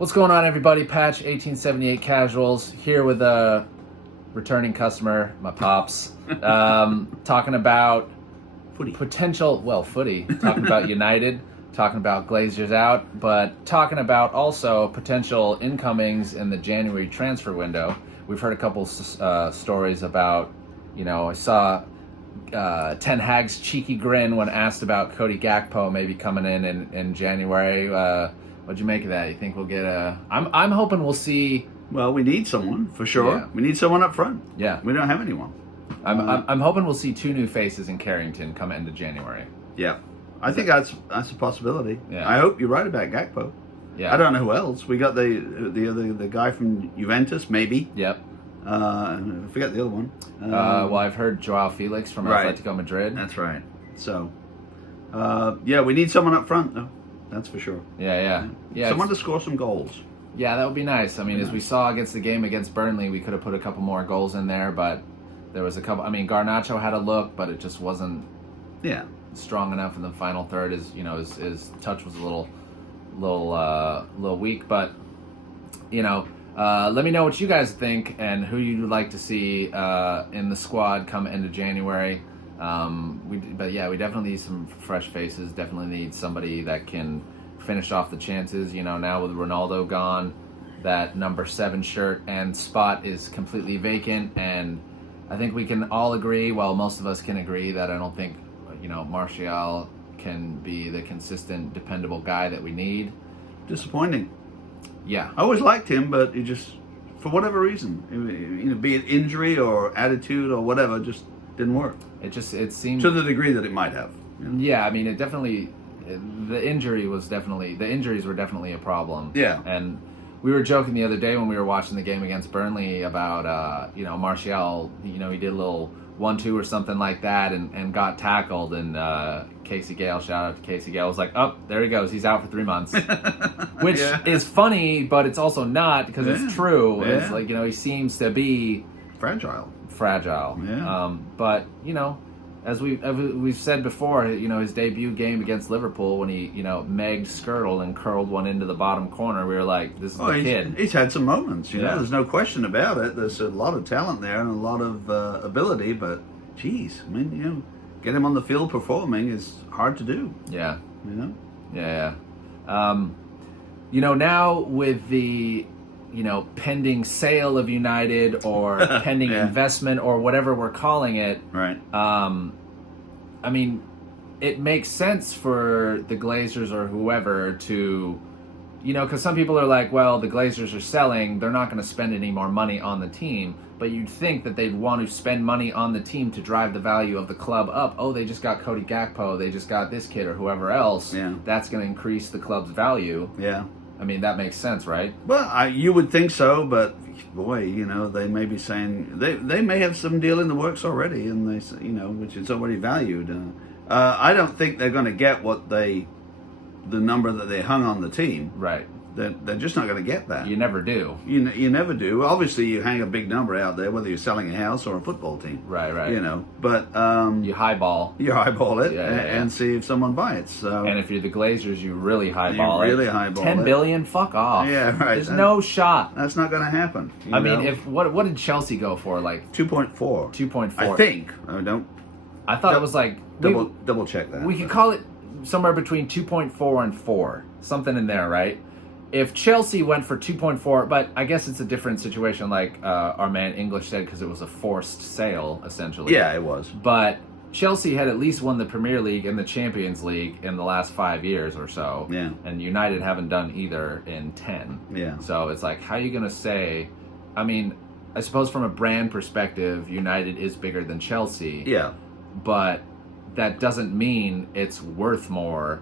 What's going on, everybody? Patch 1878 Casuals here with a returning customer, my pops, talking about Footy. footy, talking about United, talking about Glazers out, but talking about also potential incomings in the January transfer window. We've heard a couple stories about, I saw Ten Hag's cheeky grin when asked about Cody Gakpo maybe coming in January. What'd you make of that? You think we'll get a... I'm hoping we'll see... Well, we need someone, for sure. Yeah. We need someone up front. Yeah. We don't have anyone. I'm hoping we'll see two new faces in Carrington come into January. Yeah. I think that's a possibility. Yeah. I hope you're right about Gakpo. Yeah. I don't know who else. We got the guy from Juventus, maybe. Yep. I forget the other one. Well, I've heard Joao Felix from Right. Atletico Madrid. That's right. So, yeah, we need someone up front, though. That's for sure. Yeah. Someone to score some goals. Yeah, that would be nice. I mean, as we saw against the game against Burnley, we could have put a couple more goals in there, but there was a couple. I mean, Garnacho had a look, but it just wasn't strong enough in the final third. His touch was a little weak. But let me know what you guys think and who you'd like to see in the squad come into January. We definitely need some fresh faces. Definitely need somebody that can finish off the chances. Now with Ronaldo gone, that number 7 shirt and spot is completely vacant, and I think we can all agree, well, most of us can agree, that I don't think Martial can be the consistent, dependable guy that we need. Disappointing. Yeah. I always liked him, but he just, for whatever reason, be it injury or attitude or whatever, just didn't work. It seemed to the degree that it might have. Yeah, I mean, the injuries were definitely a problem. Yeah. And we were joking the other day when we were watching the game against Burnley about, Martial, he did a little 1-2 or something like that and got tackled, and Casey Gale, shout out to Casey Gale, was like, oh, there he goes, he's out for 3 months. Which is funny, but it's also not, because it's true. Yeah. It's like, he seems to be fragile. Yeah. But as we've said before, his debut game against Liverpool, when he megged Skirtle and curled one into the bottom corner, we were like, this is the kid. He's had some moments. Yeah. There's no question about it. There's a lot of talent there and a lot of ability, but geez, I mean, get him on the field performing is hard to do. Yeah. Yeah. Now with the pending sale of United or pending investment or whatever we're calling it. Right. I mean, it makes sense for the Glazers or whoever to, because some people are like, well, the Glazers are selling, they're not going to spend any more money on the team. But you'd think that they'd want to spend money on the team to drive the value of the club up. Oh, they just got Cody Gakpo, they just got this kid or whoever else. Yeah. That's going to increase the club's value. Yeah. I mean, that makes sense, right? Well, you would think so, but boy, they may be saying they may have some deal in the works already, and they which is already valued. I don't think they're going to get the number that they hung on the team. Right. They're just not going to get that. You never do. You never do. Obviously, you hang a big number out there, whether you're selling a house or a football team. Right. But you highball. You highball it and see if someone bites. So. And if you're the Glazers, you really highball it. Highball 10 billion? Fuck off. Yeah, right. There's no shot. That's not going to happen. I mean, what did Chelsea go for? Like 2.4. 2.4. I think. I thought it was like double check that. We could call it somewhere between 2.4 and 4, something in there, right? If Chelsea went for 2.4, but I guess it's a different situation, like our man English said, because it was a forced sale, essentially. Yeah, it was. But Chelsea had at least won the Premier League and the Champions League in the last 5 years or so. Yeah. And United haven't done either in 10. Yeah. So it's like, how are you going to say... I mean, I suppose from a brand perspective, United is bigger than Chelsea. Yeah. But that doesn't mean it's worth more,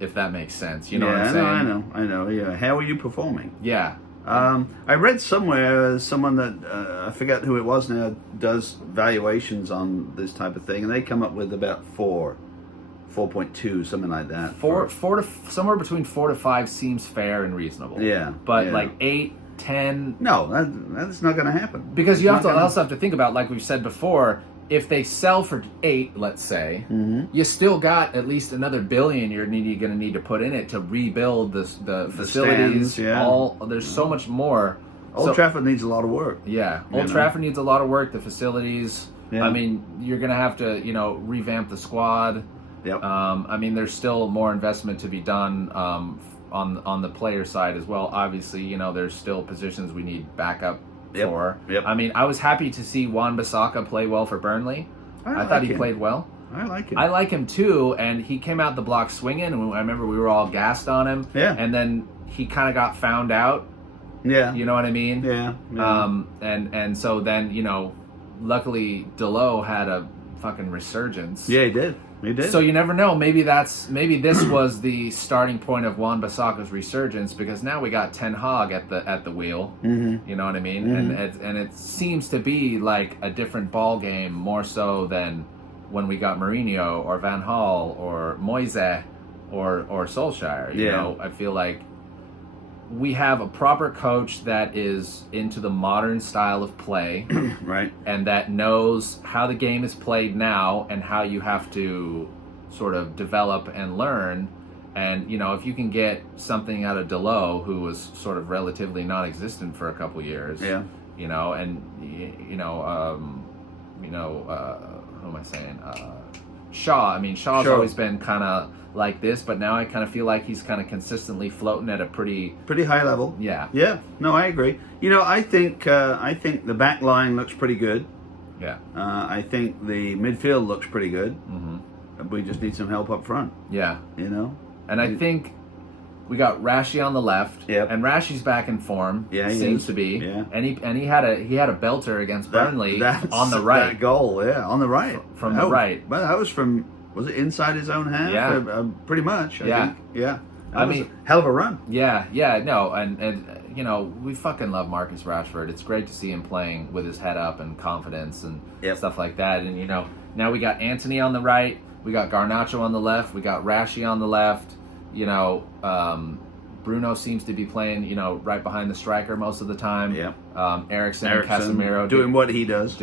if that makes sense. You know what I'm saying? I know. Yeah. How are you performing? Yeah. I read somewhere someone that I forget who it was now does valuations on this type of thing, and they come up with about 4.2, something like that. Somewhere between 4 to 5 seems fair and reasonable. Yeah. But like 8, 10. No, that's not going to happen. Because you also have to think about, like we've said before, if they sell for 8, let's say, you still got at least another $1 billion you're going to need to put in it to rebuild the facilities. Stands, yeah. There's so much more. Old Trafford needs a lot of work. Yeah, Old Trafford needs a lot of work. The facilities. Yeah. I mean, you're going to have to, revamp the squad. Yep. I mean, there's still more investment to be done on the player side as well. Obviously, there's still positions we need backup for. Yep. I mean, I was happy to see Wan-Bissaka play well for Burnley. I thought he played well. I like him. I like him too, and he came out the block swinging, and I remember we were all gassed on him. Yeah. And then he kind of got found out. Yeah. You know what I mean? Yeah. And so then, luckily Delo had a fucking resurgence. Yeah, he did. He did. So you never know. Maybe this was the starting point of Wan-Bissaka's resurgence, because now we got Ten Hag at the wheel. Mm-hmm. You know what I mean? Mm-hmm. And it seems to be like a different ball game, more so than when we got Mourinho or Van Gaal or Moise or Solskjaer. You know, I feel like we have a proper coach that is into the modern style of play, right, and that knows how the game is played now and how you have to sort of develop and learn. And if you can get something out of Delo, who was sort of relatively non-existent for a couple years, yeah, who am I saying? Shaw. I mean, Shaw's always been kind of like this, but now I kind of feel like he's kind of consistently floating at a pretty high level. Yeah. Yeah. No, I agree. I think the back line looks pretty good. Yeah. I think the midfield looks pretty good. Mm-hmm. We just need some help up front. Yeah. And I think we got Rashi on the left. Yep. And Rashi's back in form. Yeah, he seems is. to be. Yeah. And he had a belter against Burnley on the right. That goal, yeah, on the right. From the right. Well, that was from. Was it inside his own half? Yeah. Pretty much. I think. Yeah. I mean, a hell of a run. Yeah, no, and we fucking love Marcus Rashford. It's great to see him playing with his head up and confidence and stuff like that. And now we got Antony on the right, we got Garnacho on the left, we got Rashi on the left. Bruno seems to be playing, right behind the striker most of the time. Yeah. Eriksen and Casemiro doing what he does.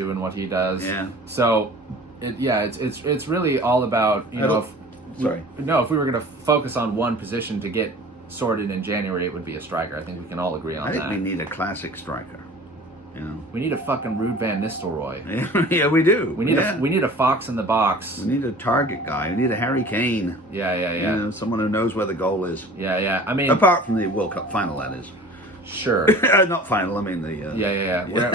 Yeah. So. It's really all about if we were going to focus on one position to get sorted in January, it would be a striker. I think we can all agree on that. I think we need a classic striker. We need a fucking Ruud van Nistelrooy. Yeah, we do. We need a fox in the box. We need a target guy. We need a Harry Kane. Yeah. Someone who knows where the goal is. Yeah. I mean, apart from the World Cup final, that is. Sure. Not final. I mean the. Yeah. We're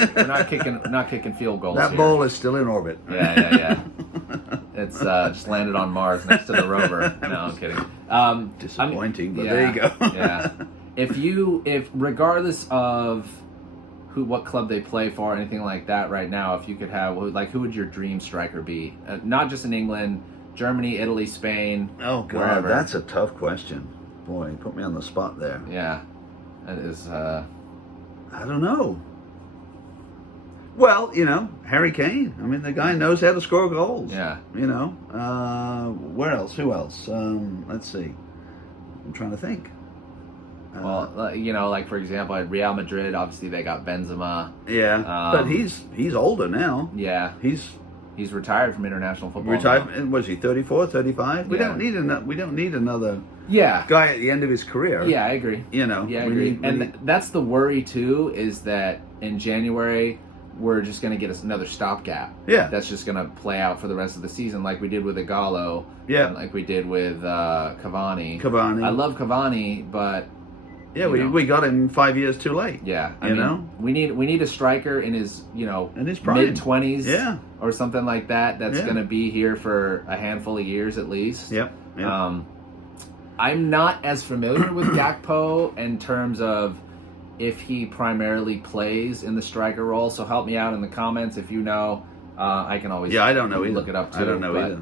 not kicking field goals. That here. ball is still in orbit. Yeah. It's just landed on Mars next to the rover. No, I'm kidding. Disappointing, but there you go. Yeah. If regardless of what club they play for or anything like that right now, if you could have who would your dream striker be? Not just in England, Germany, Italy, Spain. Oh God, wherever. That's a tough question. Boy, you put me on the spot there. Yeah. That is, I don't know. Well, Harry Kane. I mean, the guy knows how to score goals. Yeah. Where else? Who else? Let's see. I'm trying to think. Well, like for example, at Real Madrid, obviously they got Benzema. Yeah, but he's older now. Yeah. He's retired from international football. Retired? Now. Was he 34, 35? We don't need another. Yeah. Guy at the end of his career. Yeah, I agree. Yeah, I agree. That's the worry too, is that in January we're just going to get another stopgap. Yeah. That's just going to play out for the rest of the season, like we did with Igalo. Yeah. And like we did with Cavani. I love Cavani, but yeah, we got him 5 years too late. Yeah, I mean, we need a striker in his in his prime. mid-20s, yeah, or something like that. That's going to be here for a handful of years at least. Yep. I'm not as familiar with Gakpo in terms of if he primarily plays in the striker role. So help me out in the comments if you know. I can always I don't know either. Look it up too. I don't know either.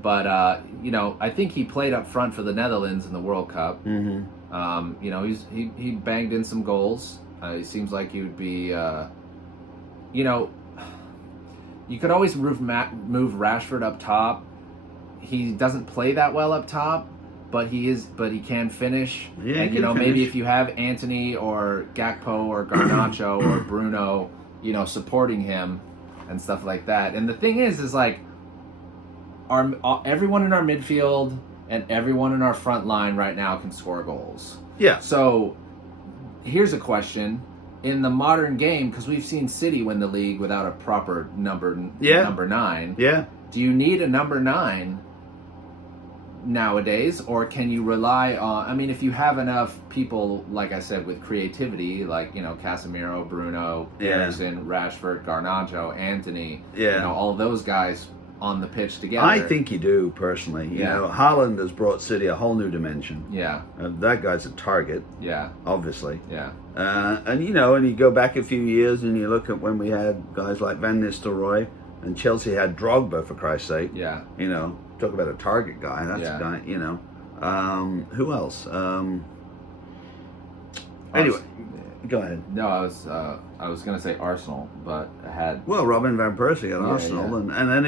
But I think he played up front for the Netherlands in the World Cup. Mm-hmm. He banged in some goals. It seems like he would be, you could always move Rashford up top. He doesn't play that well up top, but he can finish. Yeah, and maybe if you have Antony or Gakpo or Garnacho or Bruno, supporting him, and stuff like that. And the thing is like everyone in our midfield and everyone in our front line right now can score goals. Yeah. So here's a question. In the modern game, because we've seen City win the league without a proper number 9. Yeah. Do you need a number 9 nowadays, or can you rely on? I mean, if you have enough people, like I said, with creativity, like Casemiro, Bruno, Eriksen, Rashford, Garnacho, Anthony, all those guys on the pitch together. I think you do personally. You know, Haaland has brought City a whole new dimension. Yeah, that guy's a target. Yeah, obviously. Yeah, and and you go back a few years and you look at when we had guys like Van Nistelrooy, and Chelsea had Drogba, for Christ's sake. Yeah, talk about a target guy. That's a guy. Who else? Anyway. Go ahead. No, I was going to say Arsenal, but I had... Well, Robin Van Persie at Arsenal, and then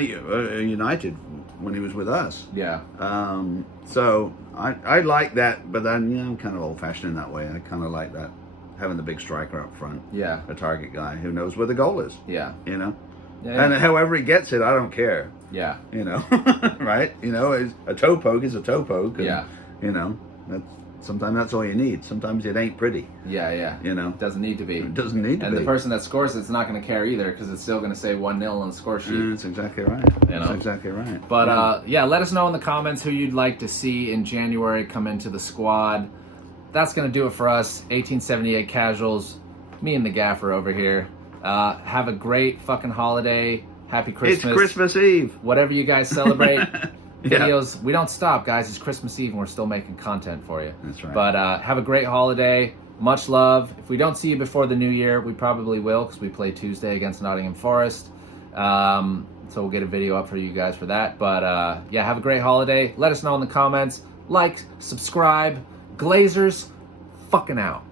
United when he was with us. Yeah. So I like that, but then I'm kind of old-fashioned in that way. I kind of like that, having the big striker up front. Yeah. A target guy who knows where the goal is. Yeah. Yeah. And however he gets it, I don't care. Yeah. Right? A toe poke is a toe poke. And, sometimes that's all you need. Sometimes it ain't pretty. Yeah. It doesn't need to be. It doesn't need to be. And the person that scores it's not going to care either, because it's still going to say 1-0 on the score sheet. That's exactly right. That's exactly right. But let us know in the comments who you'd like to see in January come into the squad. That's going to do it for us, 1878 Casuals. Me and the gaffer over here. Have a great fucking holiday. Happy Christmas. It's Christmas Eve. Whatever you guys celebrate. Videos. We don't stop, guys. It's Christmas Eve and we're still making content for you. That's right. But have a great holiday. Much love. If we don't see you before the new year, we probably will, because we play Tuesday against Nottingham Forest. So we'll get a video up for you guys for that. But have a great holiday. Let us know in the comments. Like, subscribe. Glazers, fucking out.